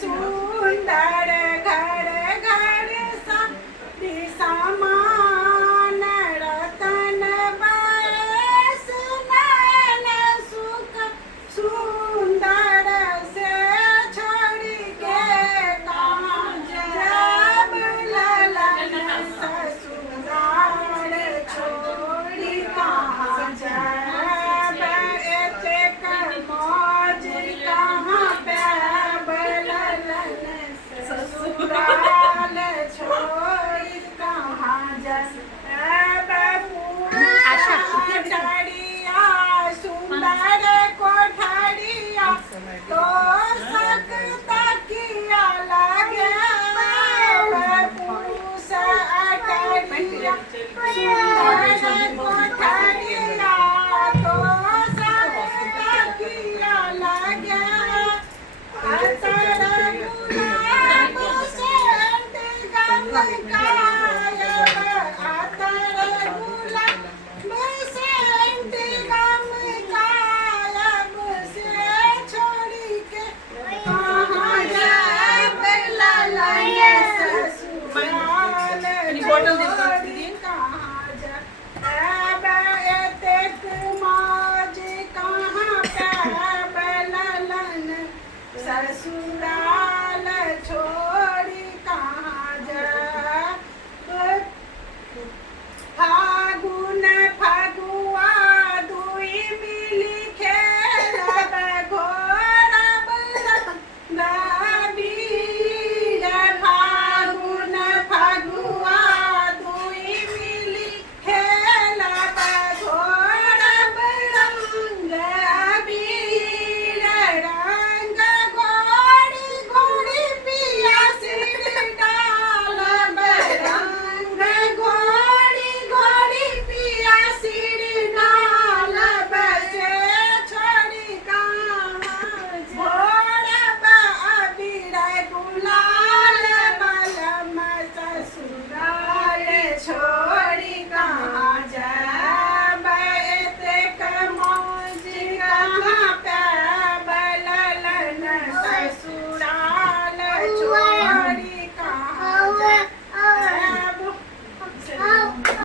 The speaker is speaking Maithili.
सुंदर घर घर सारी समान रतन बरस नयन सुख सुंदर से छोड़ के कहाँ जब ललन ससुराल छोड़ी कहाँ जब एतेक मौज कहाँ पैब ललन ससुराल छोड़ी कहाँ जब कोठरिया सुंदर कोठरिया तो सकता किया लगे पुरुष अटरिया सुंदर कोठरिया तो सकता किया लगे अतर गुलाब सेंट गमकायब अतर गुलाब सेंट गमकायब से छोड़ी के कहाँ जब ललन ससुराल छोड़ी कहाँ जब एतेक मौज कहाँ पैब ललन ससुराल छोड़